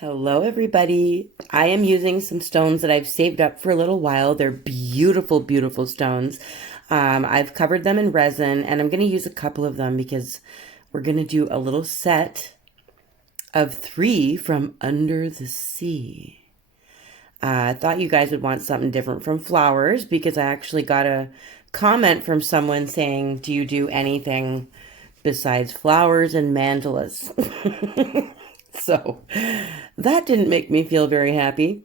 Hello, everybody. I am using some stones that I've saved up for a little while. They're beautiful, beautiful stones. I've covered them in resin, and I'm going to use a couple of them because we're going to do a little set of 3 from under the sea. I thought you guys would want something different from flowers because I actually got a comment from someone saying, do you do anything besides flowers and mandalas? So that didn't make me feel very happy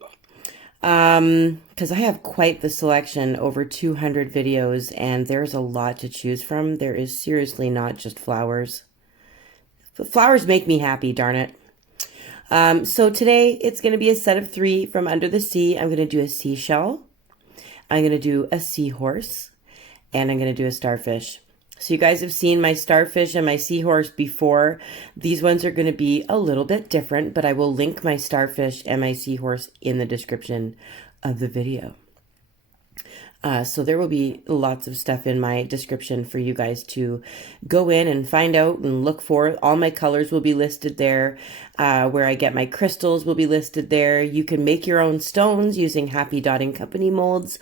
because I have quite the selection, over 200 videos, and there's a lot to choose from. There is seriously not just flowers. But flowers make me happy, darn it. So today it's going to be a set of 3 from under the sea. I'm going to do a seashell, I'm going to do a seahorse, and I'm going to do a starfish. So you guys have seen my starfish and my seahorse before. These ones are going to be a little bit different, but I will link my starfish and my seahorse in the description of the video. So there will be lots of stuff in my description for you guys to go in and find out and look for. All my colors will be listed there. Where I get my crystals will be listed there. You can make your own stones using Happy Dotting Company molds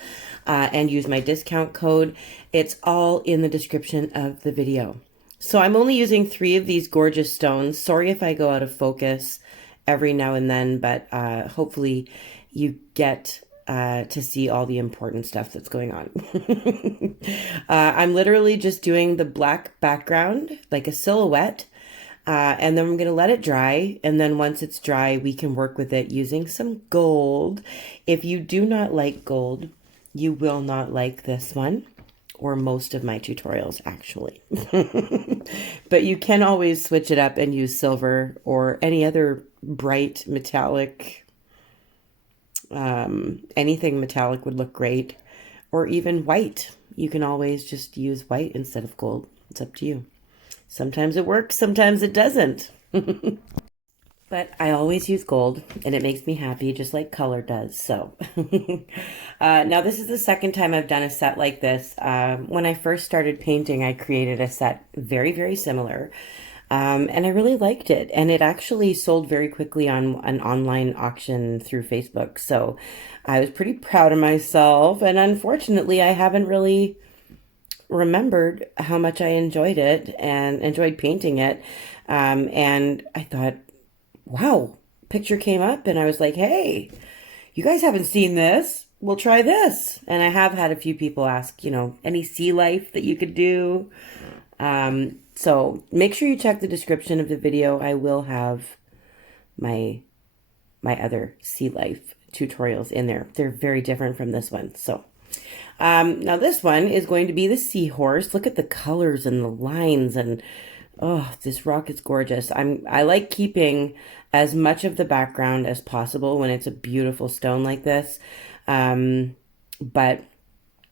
and use my discount code. It's all in the description of the video. So I'm only using 3 of these gorgeous stones. Sorry if I go out of focus every now and then, but hopefully you get to see all the important stuff that's going on. I'm literally just doing the black background, like a silhouette, and then I'm going to let it dry. And then once it's dry, we can work with it using some gold. If you do not like gold, you will not like this one, or most of my tutorials, actually. But you can always switch it up and use silver or any other bright metallic. Anything metallic would look great, or even white. You can always just use white instead of gold. It's up to you. Sometimes it works, sometimes it doesn't. But I always use gold, and it makes me happy, just like color does. So now this is the second time I've done a set like this. When I first started painting, I created a set very, very similar. And I really liked it. And it actually sold very quickly on an online auction through Facebook. So I was pretty proud of myself. And unfortunately, I haven't really remembered how much I enjoyed it and enjoyed painting it. And I thought, wow, picture came up and I was like, hey, you guys haven't seen this. We'll try this. And I have had a few people ask, any sea life that you could do. So make sure you check the description of the video. I will have my other sea life tutorials in there. They're very different from this one. So now this one is going to be the seahorse. Look at the colors and the lines, and oh, this rock is gorgeous. I like keeping as much of the background as possible when it's a beautiful stone like this. But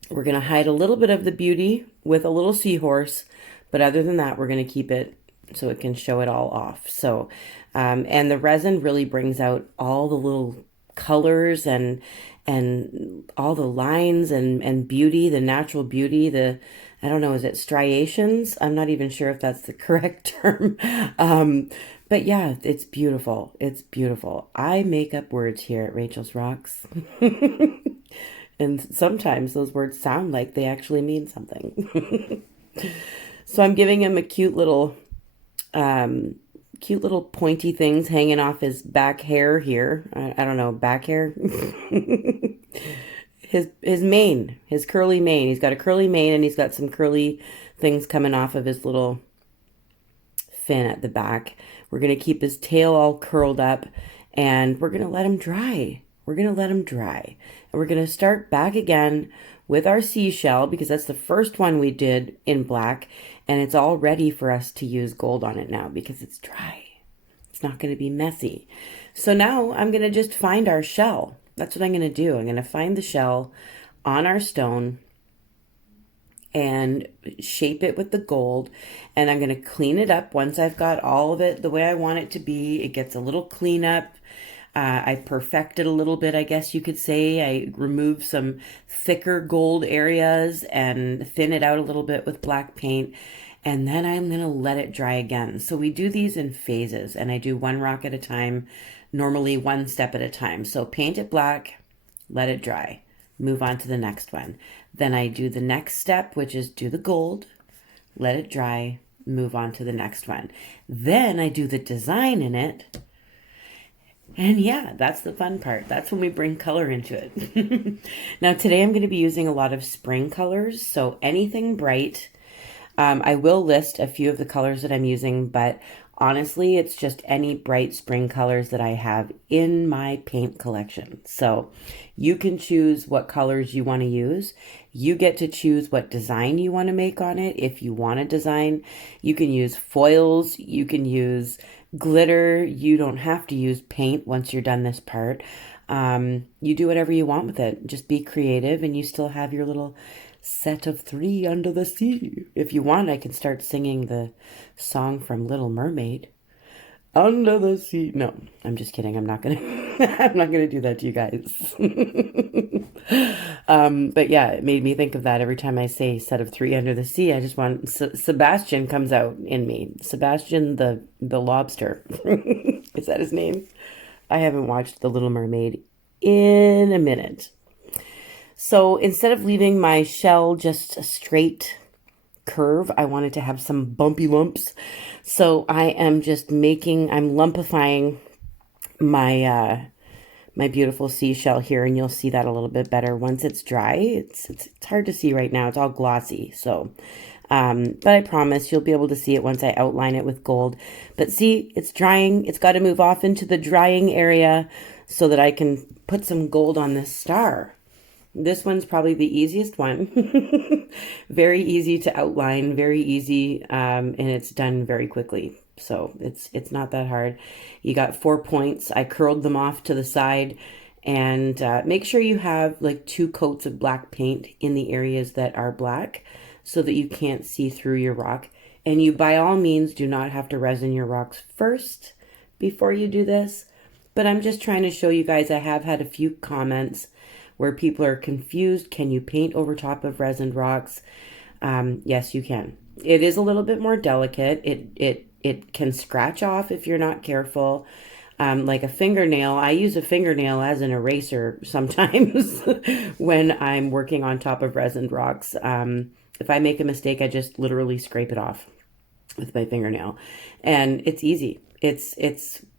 we're going to hide a little bit of the beauty with a little seahorse. But other than that, we're going to keep it so it can show it all off. So, and the resin really brings out all the little colors and all the lines and beauty, the natural beauty, I don't know, is it striations? I'm not even sure if that's the correct term. But yeah, it's beautiful. It's beautiful. I make up words here at Rachel's Rocks. And sometimes those words sound like they actually mean something. So I'm giving him a cute little pointy things hanging off his back hair here. I don't know, back hair. His mane, his curly mane. He's got a curly mane and he's got some curly things coming off of his little fin at the back. We're going to keep his tail all curled up and we're going to let him dry. We're going to let him dry. And we're going to start back again with our seashell because that's the first one we did in black, and it's all ready for us to use gold on it now because it's dry. It's not going to be messy. So now I'm going to just find our shell. That's what I'm going to do. I'm going to find the shell on our stone and shape it with the gold, and I'm going to clean it up once I've got all of it the way I want it to be. It gets a little cleanup. I perfected a little bit, I guess you could say. I removed some thicker gold areas and thin it out a little bit with black paint. and then I'm going to let it dry again. So we do these in phases, and I do one rock at a time, normally one step at a time. So paint it black, let it dry, move on to the next one. Then I do the next step, which is do the gold, let it dry, move on to the next one. Then I do the design in it. And yeah, that's the fun part. That's when we bring color into it. Now today I'm going to be using a lot of spring colors. So anything bright. I will list a few of the colors that I'm using, but honestly, it's just any bright spring colors that I have in my paint collection. So you can choose what colors you want to use. You get to choose what design you want to make on it. If you want a design, you can use foils, you can use glitter. You don't have to use paint once you're done this part. You do whatever you want with it. Just be creative, and you still have your little set of 3 under the sea. If you want, I can start singing the song from Little Mermaid. Under the sea. No, I'm just kidding. I'm not gonna I'm not gonna do that to you guys. But yeah, it made me think of that every time I say set of 3 under the sea. I just want Sebastian comes out in me. Sebastian the lobster. Is that his name? I haven't watched The Little Mermaid in a minute. So instead of leaving my shell just a straight curve, I wanted to have some bumpy lumps. So I am just I'm lumpifying my my beautiful seashell here, and you'll see that a little bit better once it's dry. It's hard to see right now. It's all glossy. So but I promise you'll be able to see it once I outline it with gold. But see, it's drying. It's got to move off into the drying area so that I can put some gold on this star. This one's probably the easiest one. Very easy to outline, very easy, and it's done very quickly. So it's not that hard. You got 4 points. I curled them off to the side, and make sure you have like 2 coats of black paint in the areas that are black so that you can't see through your rock. And you, by all means, do not have to resin your rocks first before you do this. But I'm just trying to show you guys. I have had a few comments where people are confused. Can you paint over top of resined rocks? Yes, you can. It is a little bit more delicate. It can scratch off if you're not careful. Like a fingernail, I use a fingernail as an eraser sometimes when I'm working on top of resined rocks. If I make a mistake, I just literally scrape it off with my fingernail, and it's easy. It's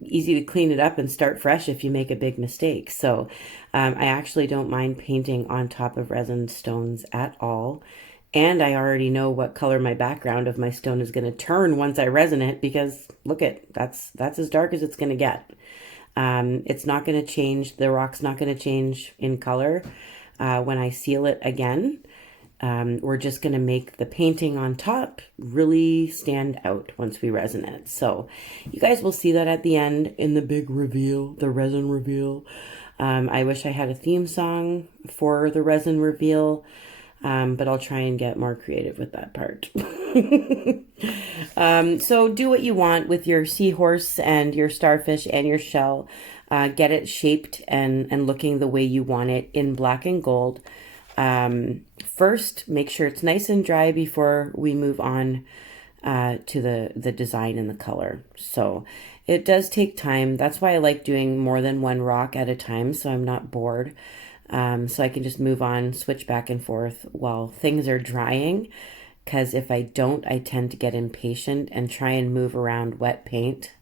easy to clean it up and start fresh if you make a big mistake. So I actually don't mind painting on top of resin stones at all. And I already know what color my background of my stone is going to turn once I resin it, because look that's as dark as it's going to get. It's not going to change. The rock's not going to change in color when I seal it again. We're just going to make the painting on top really stand out once we resin it. So you guys will see that at the end in the big reveal, the resin reveal. I wish I had a theme song for the resin reveal, but I'll try and get more creative with that part. So do what you want with your seahorse and your starfish and your shell. Get it shaped and looking the way you want it in black and gold. First, make sure it's nice and dry before we move on to the design and the color. So it does take time. That's why I like doing more than one rock at a time, so I'm not bored. So I can just move on, switch back and forth while things are drying. Because if I don't, I tend to get impatient and try and move around wet paint.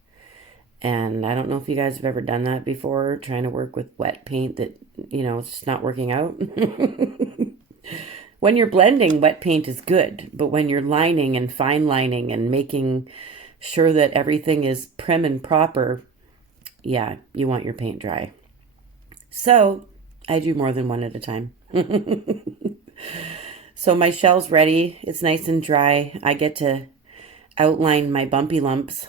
And I don't know if you guys have ever done that before, trying to work with wet paint that, it's just not working out. When you're blending, wet paint is good. But when you're lining and fine lining and making sure that everything is prim and proper, yeah, you want your paint dry. So I do more than one at a time. So my shell's ready. It's nice and dry. I get to outline my bumpy lumps.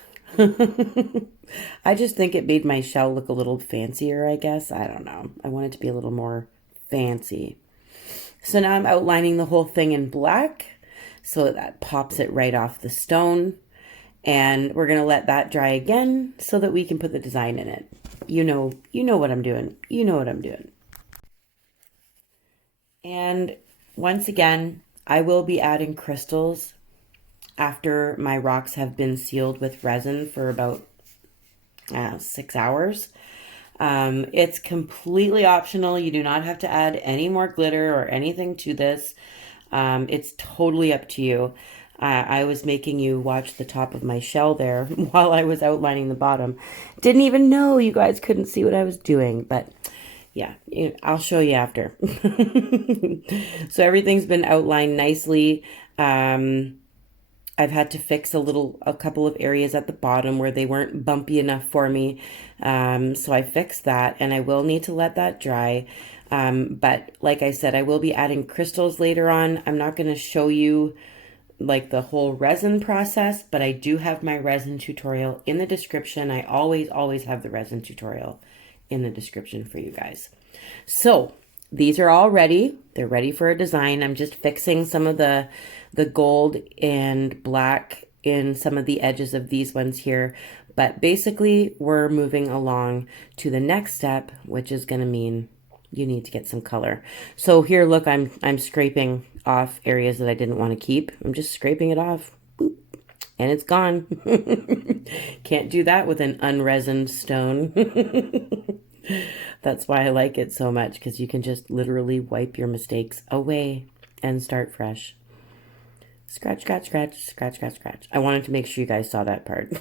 I just think it made my shell look a little fancier, I guess. I don't know. I want it to be a little more fancy. So now I'm outlining the whole thing in black so that pops it right off the stone. And we're going to let that dry again so that we can put the design in it. You know what I'm doing. You know what I'm doing. And once again, I will be adding crystals after my rocks have been sealed with resin for about 6 hours. It's completely optional. You do not have to add any more glitter or anything to this. It's totally up to you. I was making you watch the top of my shell there while I was outlining the bottom. Didn't even know you guys couldn't see what I was doing, but yeah, I'll show you after. So everything's been outlined nicely. I've had to fix a couple of areas at the bottom where they weren't bumpy enough for me. So I fixed that, and I will need to let that dry. But like I said, I will be adding crystals later on. I'm not going to show you like the whole resin process, but I do have my resin tutorial in the description. I always have the resin tutorial in the description for you guys. So these are all ready. They're ready for a design. I'm just fixing some of the gold and black in some of the edges of these ones here. But basically, we're moving along to the next step, which is going to mean you need to get some color. So here, look, I'm scraping off areas that I didn't want to keep. I'm just scraping it off. Boop, and it's gone. Can't do that with an unresined stone. That's why I like it so much, because you can just literally wipe your mistakes away and start fresh. Scratch, scratch, scratch, scratch, scratch, scratch. I wanted to make sure you guys saw that part.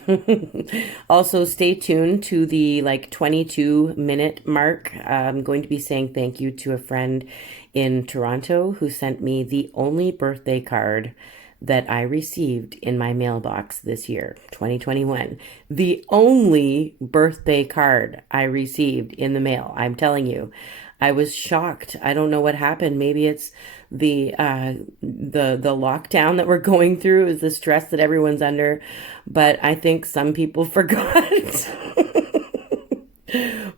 Also, stay tuned to the 22-minute mark. I'm going to be saying thank you to a friend in Toronto who sent me the only birthday card that I received in my mailbox this year, 2021. The only birthday card I received in the mail. I'm telling you, I was shocked. I don't know what happened. Maybe it's the lockdown that we're going through, is the stress that everyone's under, but I think some people forgot.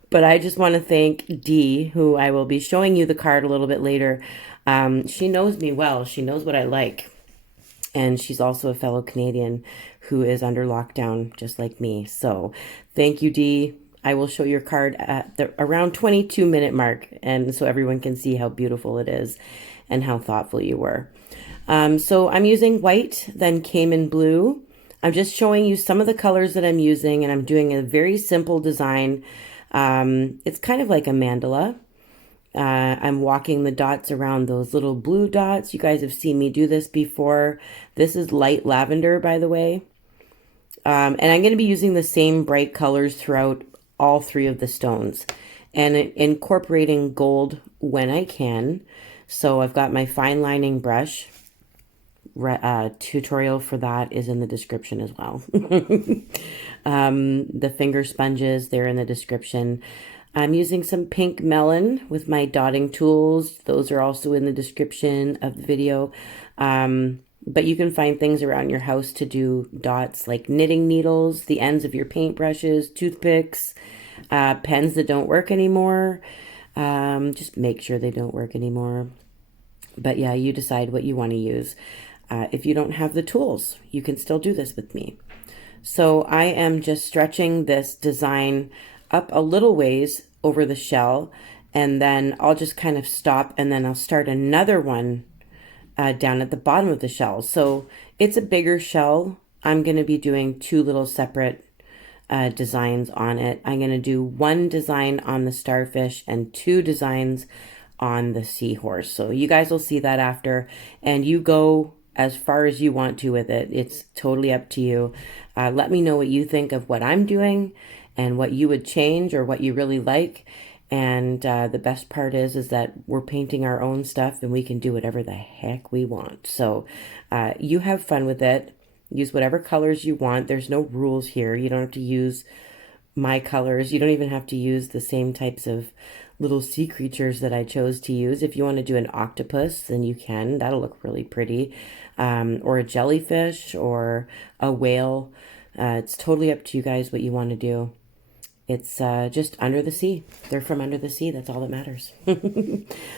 But I just want to thank Dee, who I will be showing you the card a little bit later. She knows me well. She knows what I like. And she's also a fellow Canadian who is under lockdown just like me. So thank you, Dee. I will show your card at the around 22-minute mark, and so everyone can see how beautiful it is and how thoughtful you were. So I'm using white, then cayman blue. I'm just showing you some of the colors that I'm using, and I'm doing a very simple design. It's kind of like a mandala. I'm walking the dots around those little blue dots. You guys have seen me do this before. This is light lavender, by the way. And I'm going to be using the same bright colors throughout all three of the stones, and incorporating gold when I can. So I've got my fine lining brush. Tutorial for that is in the description as well. The finger sponges, they're in the description. I'm using some pink melon with my dotting tools. Those are also in the description of the video. But you can find things around your house to do dots, like knitting needles, the ends of your paintbrushes, toothpicks, pens that don't work anymore. Just make sure they don't work anymore. But yeah, you decide what you want to use. If you don't have the tools, you can still do this with me. So I am just stretching this design up a little ways over the shell, and then I'll just kind of stop, and then I'll start another one down at the bottom of the shell. So it's a bigger shell. I'm going to be doing two little separate designs on it. I'm going to do one design on the starfish and two designs on the seahorse. So you guys will see that after, and you go as far as you want to with it. It's totally up to you. Let me know what you think of what I'm doing and what you would change or what you really like. And the best part is that we're painting our own stuff, and we can do whatever the heck we want. So you have fun with it. Use whatever colors you want. There's no rules here. You don't have to use my colors. You don't even have to use the same types of little sea creatures that I chose to use. If you want to do an octopus, then you can. That'll look really pretty. Or a jellyfish or a whale. It's totally up to you guys what you want to do. It's just under the sea. They're from under the sea. That's all that matters.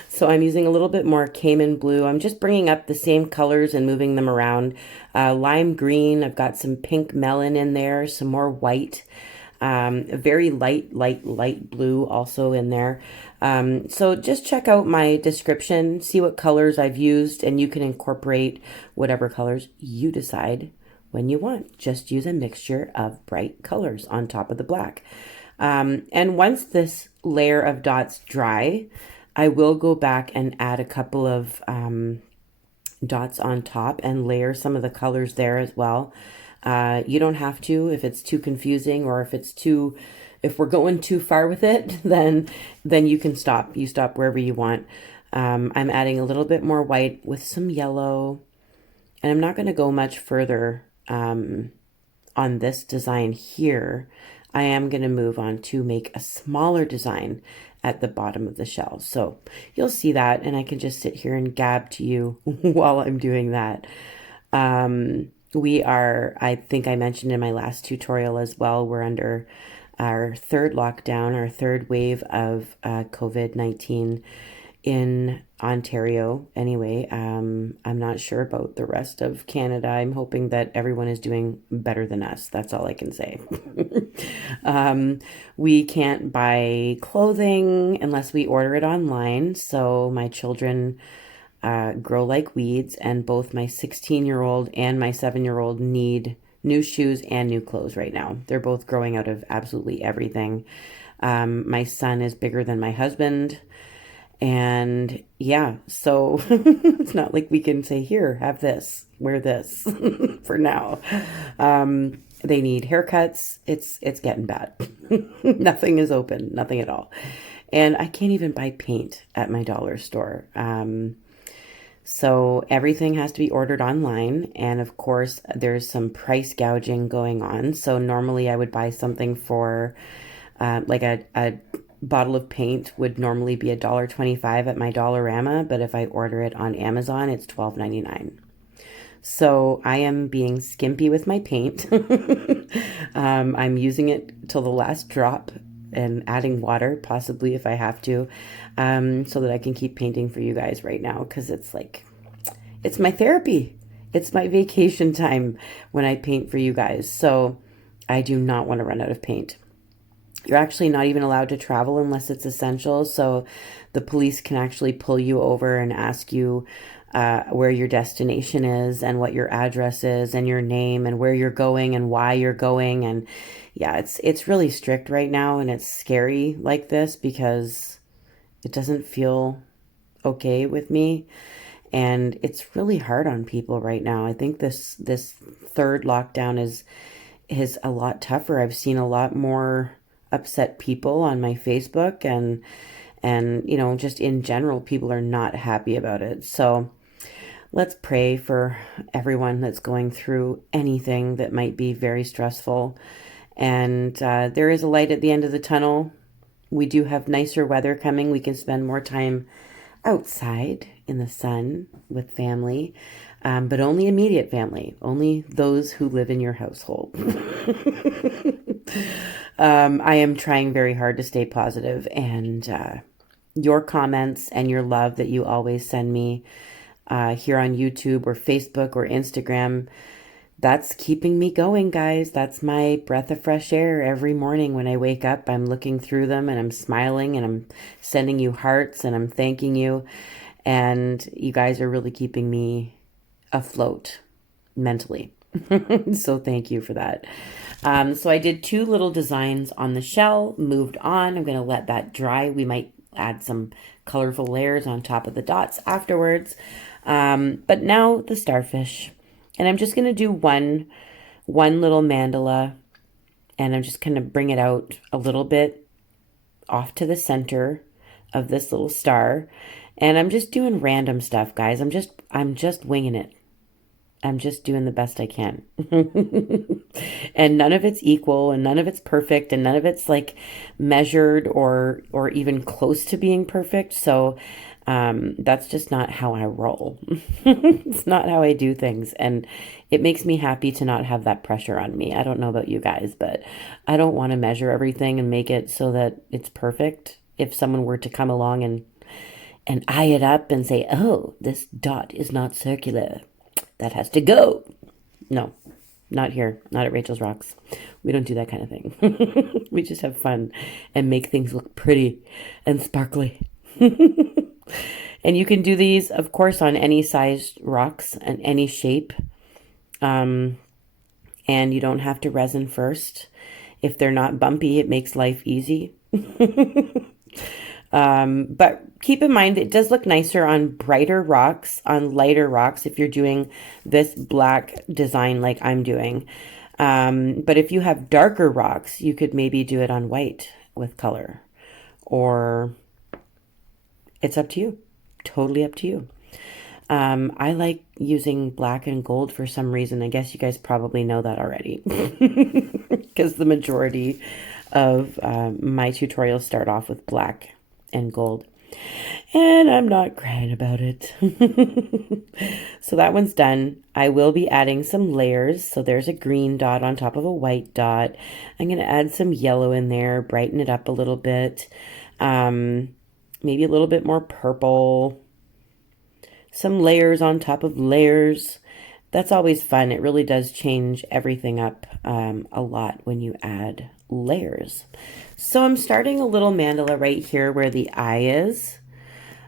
So I'm using a little bit more cayman blue. I'm just bringing up the same colors and moving them around. Lime green. I've got some pink melon in there, some more white. A very light blue also in there. So just check out my description, see what colors I've used, and you can incorporate whatever colors you decide when you want. Just use a mixture of bright colors on top of the black. And once this layer of dots dry, I will go back and add a couple of dots on top and layer some of the colors there as well. You don't have to if it's too confusing, or if we're going too far with it, then you can stop. You stop wherever you want. I'm adding a little bit more white with some yellow, and I'm not going to go much further on this design here. I am going to move on to make a smaller design at the bottom of the shell. So you'll see that, and I can just sit here and gab to you while I'm doing that. I think I mentioned in my last tutorial as well, we're under our third lockdown, our third wave of COVID-19 in Ontario. Anyway, I'm not sure about the rest of Canada. I'm hoping that everyone is doing better than us. That's all I can say. We can't buy clothing unless we order it online. So my children grow like weeds, and both my 16-year-old and my 7-year-old need new shoes and new clothes right now. They're both growing out of absolutely everything. My son is bigger than my husband. And yeah, so it's not like we can say, here, have this, wear this for now. They need haircuts. It's getting bad. Nothing is open, nothing at all. And I can't even buy paint at my dollar store. So everything has to be ordered online. And of course, there's some price gouging going on. So normally I would buy something for like a bottle of paint would normally be $1.25 at my Dollarama, but if I order it on Amazon, it's $12.99. So I am being skimpy with my paint. I'm using it till the last drop and adding water, possibly if I have to, so that I can keep painting for you guys right now, because it's my therapy. It's my vacation time when I paint for you guys. So I do not want to run out of paint. You're actually not even allowed to travel unless it's essential. So the police can actually pull you over and ask you where your destination is and what your address is and your name and where you're going and why you're going. And yeah, it's really strict right now, and it's scary like this because it doesn't feel okay with me. And it's really hard on people right now. I think this third lockdown is a lot tougher. I've seen a lot more upset people on my Facebook, and just in general, people are not happy about it. So let's pray for everyone that's going through anything that might be very stressful. And there is a light at the end of the tunnel. We do have nicer weather coming. We can spend more time outside in the sun with family, but only immediate family, only those who live in your household. I am trying very hard to stay positive, and your comments and your love that you always send me here on YouTube or Facebook or Instagram, that's keeping me going, guys. That's my breath of fresh air every morning when I wake up. I'm looking through them and I'm smiling and I'm sending you hearts and I'm thanking you. And you guys are really keeping me afloat mentally. So thank you for that. So I did 2 little designs on the shell, moved on. I'm going to let that dry. We might add some colorful layers on top of the dots afterwards. But now the starfish. And I'm just going to do one little mandala, and I'm just going to bring it out a little bit off to the center of this little star. And I'm just doing random stuff, guys. I'm just winging it. I'm just doing the best I can. And none of it's equal, and none of it's perfect, and none of it's like measured or even close to being perfect. So that's just not how I roll. It's not how I do things. And it makes me happy to not have that pressure on me. I don't know about you guys, but I don't want to measure everything and make it so that it's perfect. If someone were to come along and eye it up and say, oh, this dot is not circular, that has to go. No, not here, not at Rachel's Rocks. We don't do that kind of thing. We just have fun and make things look pretty and sparkly. And you can do these, of course, on any sized rocks and any shape. And you don't have to resin first. If they're not bumpy, it makes life easy. But keep in mind, it does look nicer on brighter rocks, on lighter rocks, if you're doing this black design like I'm doing. But if you have darker rocks, you could maybe do it on white with color. Or it's up to you. Totally up to you. I like using black and gold for some reason. I guess you guys probably know that already. Because the majority of my tutorials start off with black and gold. And I'm not crying about it. So that one's done. I will be adding some layers. So there's a green dot on top of a white dot. I'm going to add some yellow in there, brighten it up a little bit. Maybe a little bit more purple. Some layers on top of layers. That's always fun. It really does change everything up a lot when you add layers. So I'm starting a little mandala right here where the eye is.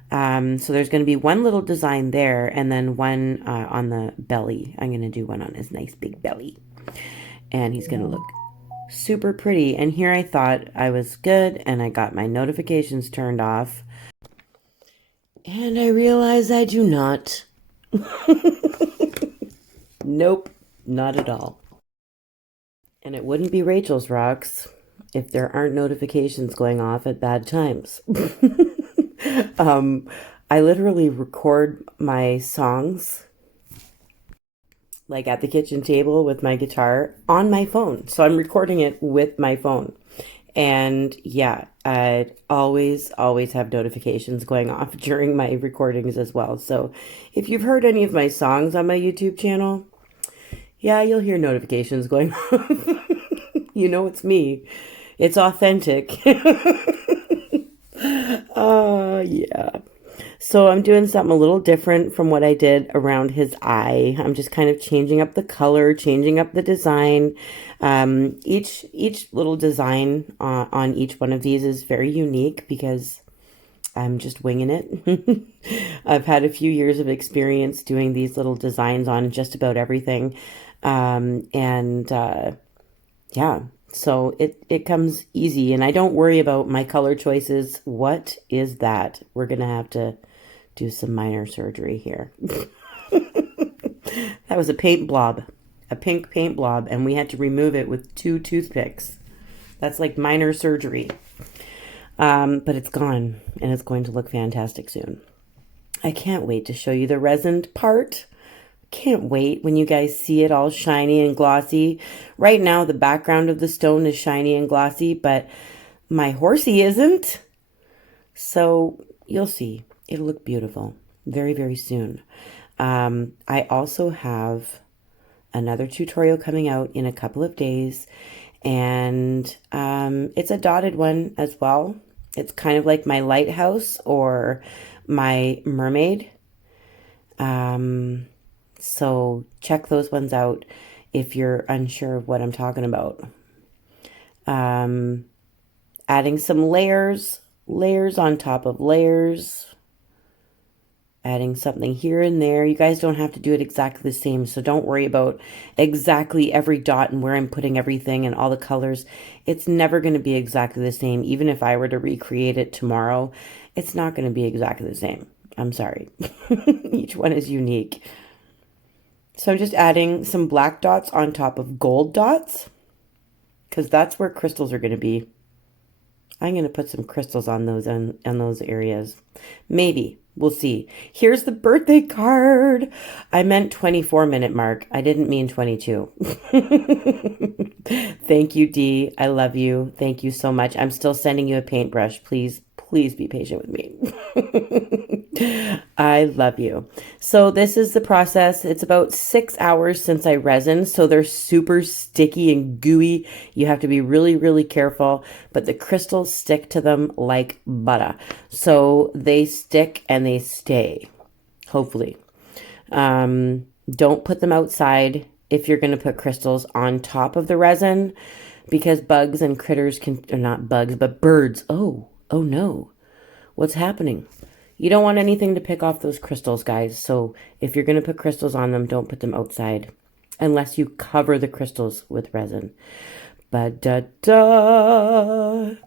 So there's going to be one little design there and then one on the belly. I'm going to do one on his nice big belly. And he's going to look super pretty. And here I thought I was good and I got my notifications turned off. And I realize I do not. Nope, not at all. And it wouldn't be Rachel's Rocks if there aren't notifications going off at bad times. I literally record my songs like at the kitchen table with my guitar on my phone. So I'm recording it with my phone. And yeah, I'd always have notifications going off during my recordings as well. So if you've heard any of my songs on my YouTube channel, yeah, you'll hear notifications going off. You know it's me. It's authentic. Yeah. So I'm doing something a little different from what I did around his eye. I'm just kind of changing up the color, changing up the design. Each little design on each one of these is very unique because I'm just winging it. I've had a few years of experience doing these little designs on just about everything. Yeah, so it comes easy and I don't worry about my color choices. What is that? We're going to have to do some minor surgery here. That was a paint blob, a pink paint blob, and we had to remove it with 2 toothpicks. That's like minor surgery. But it's gone and it's going to look fantastic soon. I can't wait to show you the resined part. Can't wait when you guys see it all shiny and glossy. Right now, the background of the stone is shiny and glossy, but my horsey isn't. So you'll see. It'll look beautiful very, very soon. I also have another tutorial coming out in a couple of days, and it's a dotted one as well. It's kind of like my lighthouse or my mermaid. So check those ones out if you're unsure of what I'm talking about. Adding some layers on top of layers. Adding something here and there. You guys don't have to do it exactly the same, so don't worry about exactly every dot and where I'm putting everything and all the colors. It's never going to be exactly the same. Even if I were to recreate it tomorrow, it's not going to be exactly the same. I'm sorry. Each one is unique. So I'm just adding some black dots on top of gold dots because that's where crystals are going to be. I'm going to put some crystals on those those areas. Maybe. We'll see. Here's the birthday card. I meant 24-minute mark. I didn't mean 22. Thank you, Dee. I love you. Thank you so much. I'm still sending you a paintbrush. Please be patient with me. I love you. So this is the process. It's about 6 hours since I resin, so they're super sticky and gooey. You have to be really, really careful, but the crystals stick to them like butter. So they stick and they stay, hopefully. Don't put them outside. if you're going to put crystals on top of the resin, because bugs and critters can, or not bugs, but birds. Oh no. What's happening? You don't want anything to pick off those crystals, guys. So if you're going to put crystals on them, don't put them outside unless you cover the crystals with resin. Ba-da-da.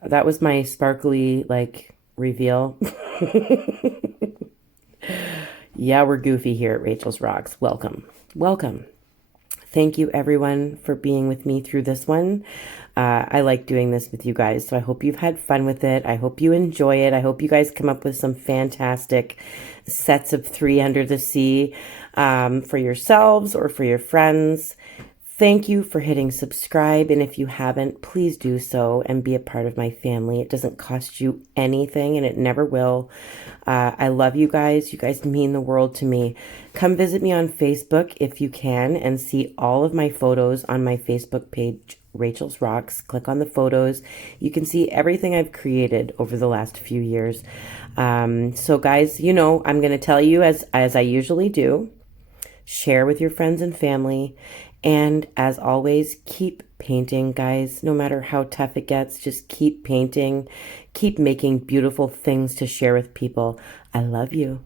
That was my sparkly, like, reveal. Yeah, we're goofy here at Rachel's Rocks. Welcome. Welcome. Thank you, everyone, for being with me through this one. I like doing this with you guys, so I hope you've had fun with it. I hope you enjoy it. I hope you guys come up with some fantastic sets of 3 under the sea for yourselves or for your friends. Thank you for hitting subscribe, and if you haven't, please do so and be a part of my family. It doesn't cost you anything, and it never will. I love you guys. You guys mean the world to me. Come visit me on Facebook if you can and see all of my photos on my Facebook page, Rachel's Rocks. Click on the photos. You can see everything I've created over the last few years. So guys, you know, I'm going to tell you as I usually do, share with your friends and family. And as always, keep painting, guys. No matter how tough it gets, just keep painting. Keep making beautiful things to share with people. I love you.